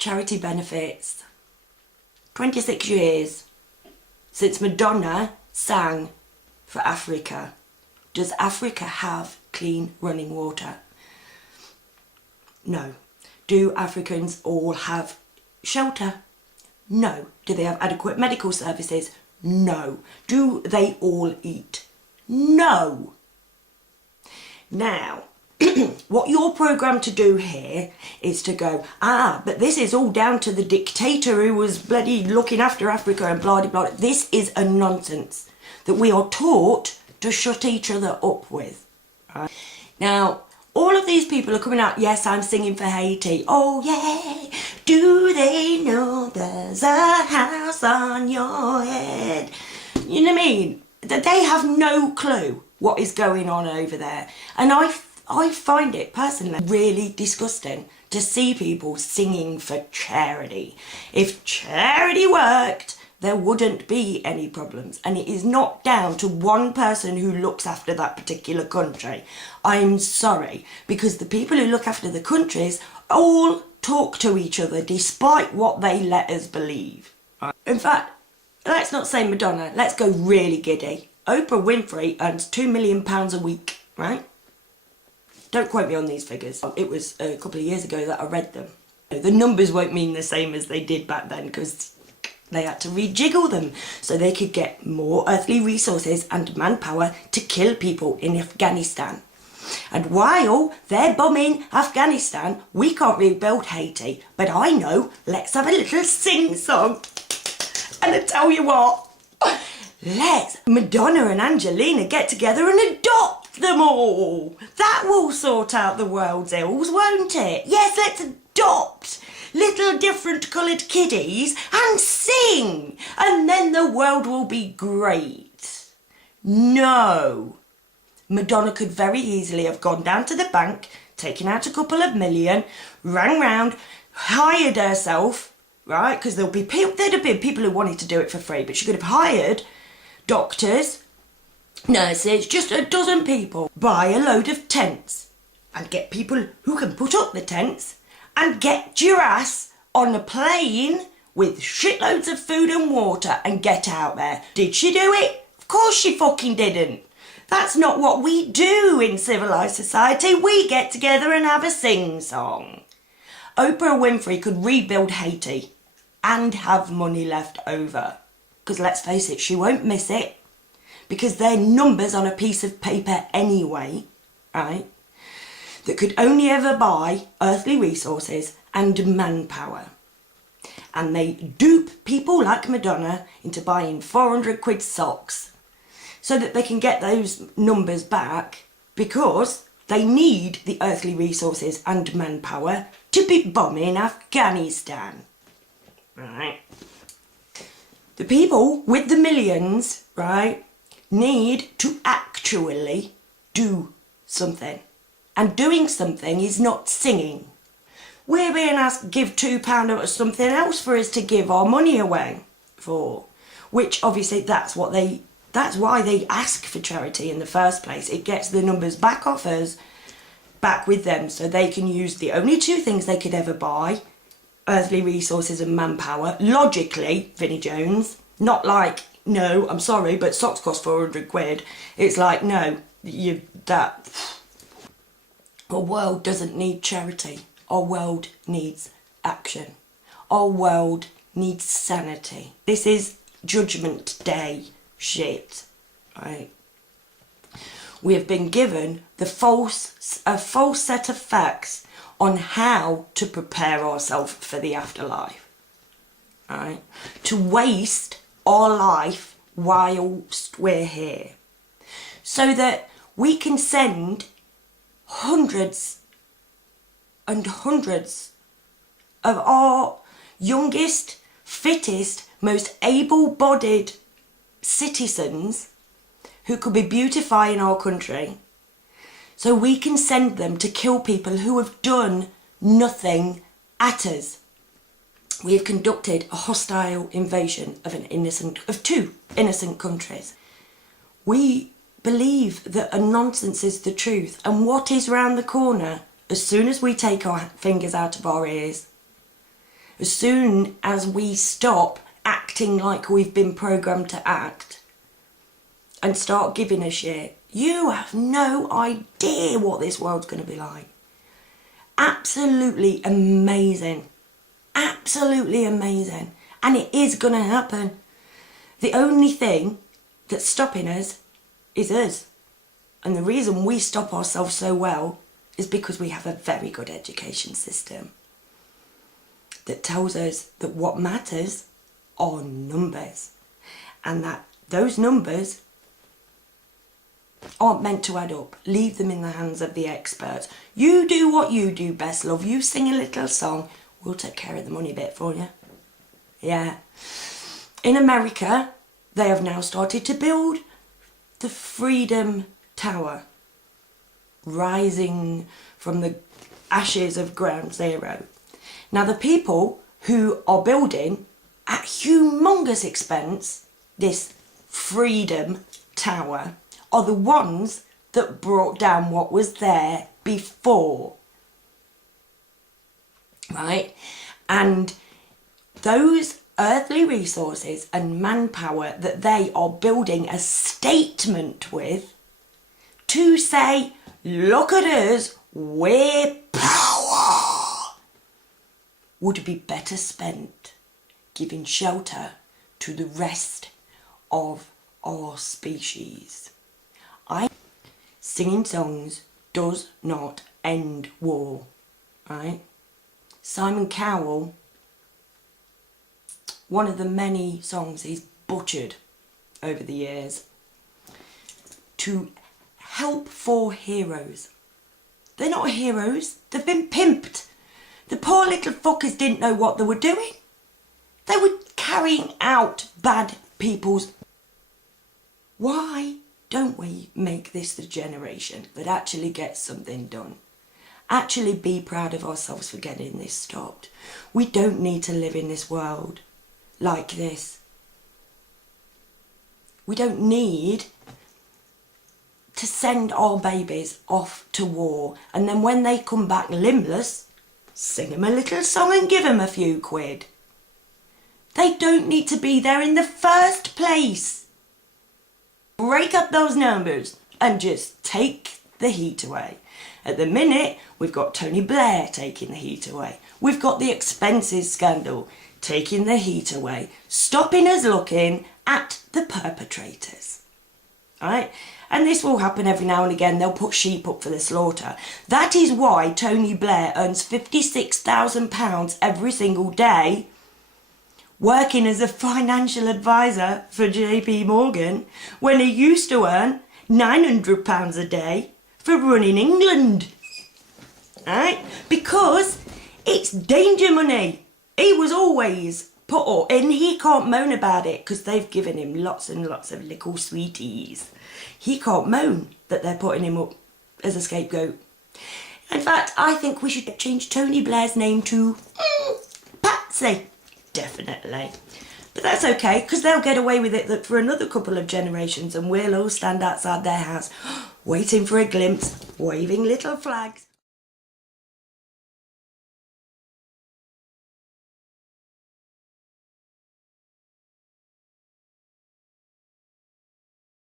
charity benefits. 26 years since Madonna sang for Africa. Does Africa have clean running water? No. Do Africans all have shelter? No. Do they have adequate medical services? No. Do they all eat? No. Now, what you're programmed to do here is to go, but this is all down to the dictator who was bloody looking after Africa and blah, blah, blah. This is a nonsense that we are taught to shut each other up with. Right? Now, all of these people are coming out, yes, I'm singing for Haiti. Oh, yeah. Do they know there's a house on your head? You know what I mean? That they have no clue what is going on over there. And I find it personally really disgusting to see people singing for charity. If charity worked, there wouldn't be any problems. And it is not down to one person who looks after that particular country. I'm sorry, because the people who look after the countries all talk to each other despite what they let us believe. In fact, let's not say Madonna, let's go really giddy. Oprah Winfrey earns £2 million a week, right? Don't quote me on these figures. It was a couple of years ago that I read them. The numbers won't mean the same as they did back then because they had to rejiggle them so they could get more earthly resources and manpower to kill people in Afghanistan. And while they're bombing Afghanistan, we can't rebuild Haiti. But I know, let's have a little sing-song. And I tell you what, let's Madonna and Angelina get together and adopt them all. That will sort out the world's ills, won't it? Yes, let's adopt little different coloured kiddies and sing. And then the world will be great. No. Madonna could very easily have gone down to the bank, taken out a couple of million, rang round, hired herself, right? Because there'd have been people who wanted to do it for free, but she could have hired doctors, nurses, just a dozen people, buy a load of tents and get people who can put up the tents and get your ass on a plane with shitloads of food and water and get out there. Did she do it? Of course she fucking didn't. That's not what we do in civilised society. We get together and have a sing-song. Oprah Winfrey could rebuild Haiti and have money left over. Because let's face it, she won't miss it. Because they're numbers on a piece of paper anyway, right? That could only ever buy earthly resources and manpower. And they dupe people like Madonna into buying 400 quid socks so that they can get those numbers back because they need the earthly resources and manpower to be bombing Afghanistan. Right? The people with the millions, right, need to actually do something. And doing something is not singing. We're being asked to give £2 or something else for us to give our money away for. Which obviously that's why they ask for charity in the first place. It gets the numbers back off us, back with them, so they can use the only two things they could ever buy, earthly resources and manpower. Logically, Vinnie Jones, not like, no, I'm sorry, but socks cost 400 quid. It's like, no, our world doesn't need charity. Our world needs action. Our world needs sanity. This is Judgment Day shit, right? We have been given a false set of facts on how to prepare ourselves for the afterlife, right? To waste our life whilst we're here, so that we can send hundreds and hundreds of our youngest, fittest, most able-bodied citizens who could be beautifying our country, so we can send them to kill people who have done nothing at us. We have conducted a hostile invasion of two innocent countries. We believe that a nonsense is the truth, and what is round the corner as soon as we take our fingers out of our ears. As soon as we stop acting like we've been programmed to act and start giving a shit, you have no idea what this world's going to be like. Absolutely amazing. Absolutely amazing. And it is going to happen. The only thing that's stopping us is us. And the reason we stop ourselves so well is because we have a very good education system that tells us that what matters are numbers, and that those numbers aren't meant to add up. Leave them in the hands of the experts. You do what you do best, love. You sing a little song, we'll take care of the money bit for you. Yeah. In America, they have now started to build the Freedom Tower, rising from the ashes of Ground Zero. Now, the people who are building at humongous expense this Freedom Tower are the ones that brought down what was there before. Right? And those earthly resources and manpower that they are building a statement with to say, look at us, we're power, would be better spent giving shelter to the rest of our species. Singing songs does not end war, right? Simon Cowell, one of the many songs he's butchered over the years, to help for heroes. They're not heroes, they've been pimped. The poor little fuckers didn't know what they were doing. They were carrying out bad people's... Why don't we make this the generation that actually gets something done? Actually be proud of ourselves for getting this stopped. We don't need to live in this world like this. We don't need to send our babies off to war and then when they come back limbless, sing them a little song and give them a few quid. They don't need to be there in the first place. Break up those numbers and just take the heat away. At the minute, we've got Tony Blair taking the heat away. We've got the expenses scandal taking the heat away, stopping us looking at the perpetrators. Right? And this will happen every now and again. They'll put sheep up for the slaughter. That is why Tony Blair earns £56,000 every single day working as a financial advisor for JP Morgan when he used to earn £900 a day for running England. Right? Because it's danger money. He was always put up, and he can't moan about it because they've given him lots and lots of little sweeties. He can't moan that they're putting him up as a scapegoat. In fact, I think we should change Tony Blair's name to Patsy. Definitely. But that's okay, because they'll get away with it for another couple of generations and we'll all stand outside their house waiting for a glimpse, waving little flags.